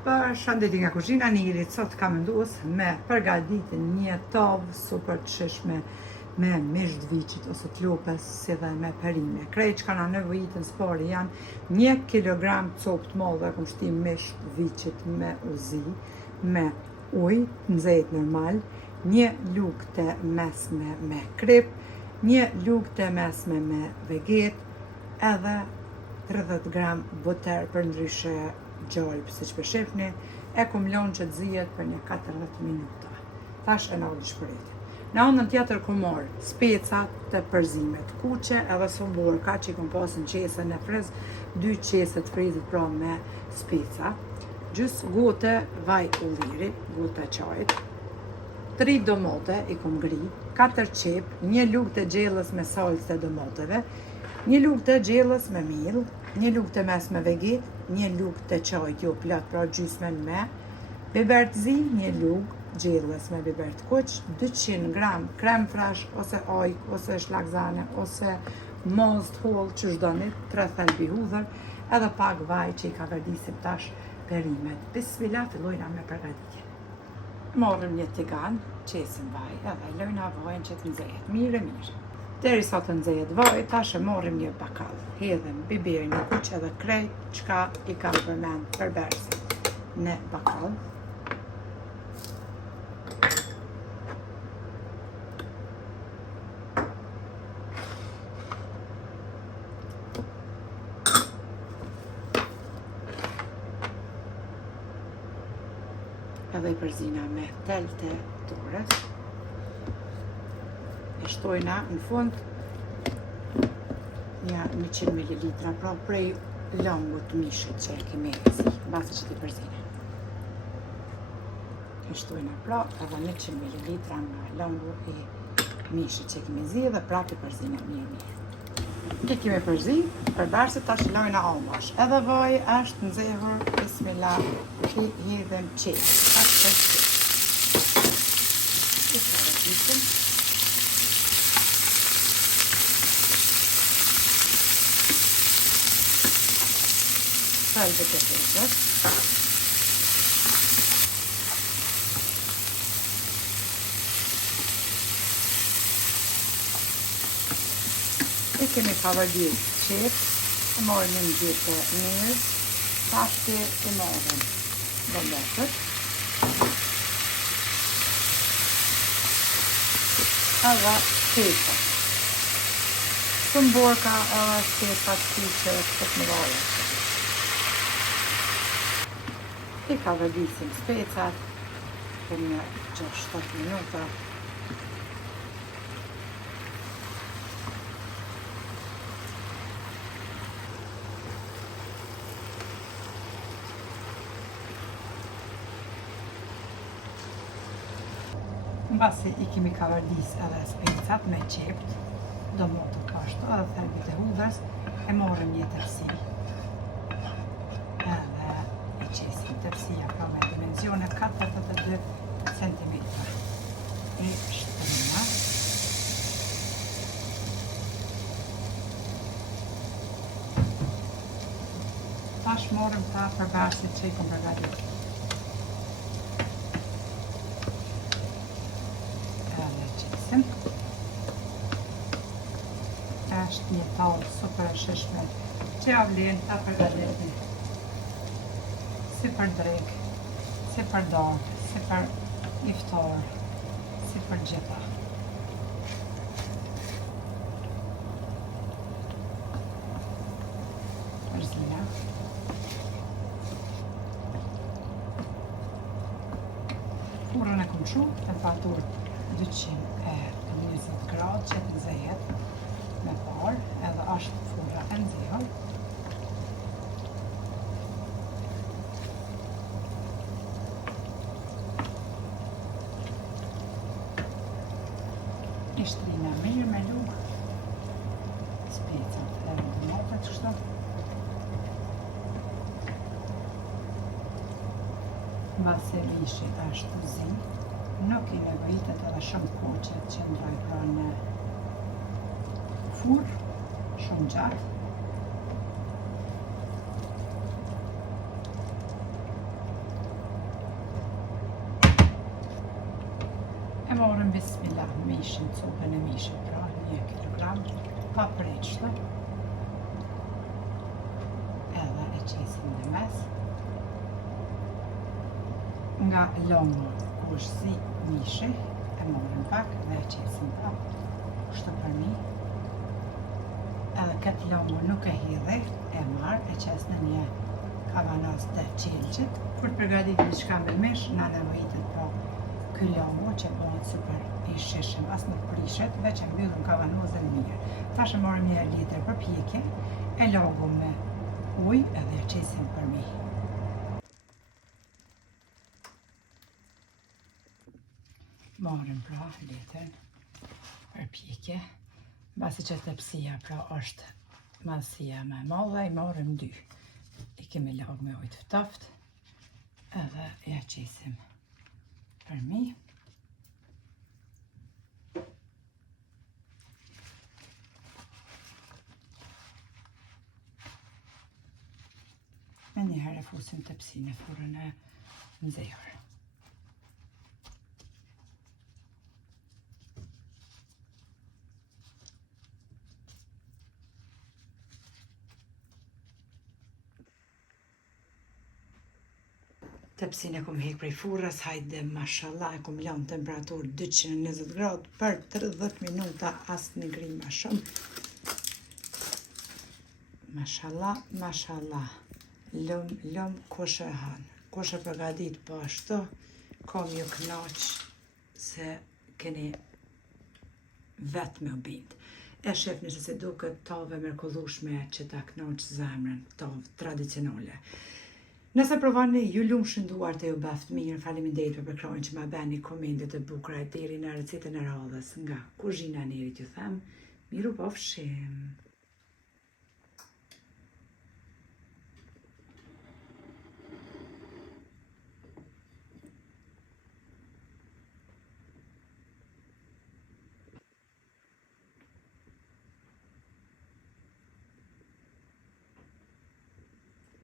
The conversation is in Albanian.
Për shëndetin nga kuzhina Nirit, sot kam vendosur me përgatitur një tavë super të shishme me mish të viçit ose të lopës, si dhe me perime. Krejt që kanë nevojitën spari janë 1 kilogram copë të madhe, kom shti mish të viçit me uzi, me ujë të nxehtë normal, 1 lugë të mesme me krip, 1 lugë të mesme me veget, edhe 30 gram buter për ndryshe gjallë, si që përshifni, e kom lënë që të zihet për një 40 minuta. Tash e na u dishpërit. Në anën tjetër kom marrë specat të përzimet, kuqe edhe somborka që i kom pasë në qese në friz, 2 qese të frizit pra me speca, gjys gote vaj ulliri, gote qajt, 3 domate i kom gri, 4 qep, 1 lugë të gjellës me salcë të domateve, 1 lugë të gjellës me miell, 1 lugë të mes me veget, 1 lugë të qajt jo plot pra gjysmen me biber të zi, 1 lugë gjellës me biber të kuq, 200 gram krem fresh ose ajk ose shlakzane ose mos të hollë që shdonit, 3 thelbi hudhër, edhe pak vaj që i ka verdisim tash perimet. Bismillah, fillojna me përgatitjen. Marrim një tigan, qesim vaj edhe lojna vajin që të nxehet mirë. Derisa të nxehet vaj, tash e marrim një bakall. Hedhem biberin e kuq edhe krejt çka i kam përmend përberse në bakall. Edhe i përzina me tel të dorës. E shtojna në fund një 100 ml, pra prej longut të mishit që e kemi zi, basi që t'i përzina. E shtojna pra edhe 100 ml nga longu i mishit që e kemi zi dhe prap i përzina mirë. I kemi përzi, përberse tash lojna ambash. Edhe vaj është nxehur, bismillah, i hidhem qep. Tash për qep. I përgatitim. Thelbet e hezet. I kemi kavardis qep, e marrim një gjithë mirë, tashti i marrim domatët, edhe specat, somborka edhe specat kuqe të mëdha. I kavardisim specat për një 6-7 minuta. Mbasi i kemi kavardis edhe specat me qept, domatët ashtu edhe thelbit e hudhës, e marrim një tërsi. Edhe i qesim tërsia pra me dimensione 4-82 cm. I shtrina. Tash marrim ta përbersit që i kom përgatitur. Është një tavë super e shishme që ja vlen ta përgatitni si për drek, si për darkë, si për iftar, si për gjitha. Përzina. Furrën e kom shu, temperatur 220 gradë që të nxehet me parë, edhe është furra e nxehur. I shtrina mirë me lugë, specat edhe domatët kështu. Mbasi rishi është zi, nuk i nevojitet edhe shumë kohë që të qëndroj pra në furrë, shumë gjatë. morëm bismillah mishin, copën e mishit, pra 1 kilogram, pa preçto. Edhe e qesim në mes. Nga longo, ku është si mishi, e morëm pak dhe e qesim pa. Kështu për mi. Edhe këtë longo nuk e hidhe, e marë, e qes në një kavanas të qelqit. Për përgatit një shka me mish, na nevojitet po ky longo që bëhet super i shishëm, as nuk prishet, veç e mbyllën kavanozën mirë. Tash e marrim 1 litër për pjekje, e lagom me ujë edhe e qesim për mi. Marrim pra litën për pjekje. Basi që tepsia pra është madhësia me madhe, i marrim 2. I kemi lag me ujë të ftoft, edhe ja qesim për mi. Me njëherë e fusim tepsinë në furrën e nxehur. Tepsinë e kom hek prej furrës, hajde mashallah, e kom lanë temperaturë 220 gradë për 30 minuta, as një grim ma shumë. Mashallah, mashallah, lëm kush e han, kush e përgadit po ashtu, kom ju knaq se keni vetë me u bind. E shefni se si duket tave mrekullueshme që ta knaq zemrën, tavë tradicionale. Nëse provani, ju lumshin duart e ju beft mirë, faleminderit për përkrojnë që ma beni komendet e bukura deri në recetën e radhës nga Kuzhina e Nerit, ju them, miru pafshim.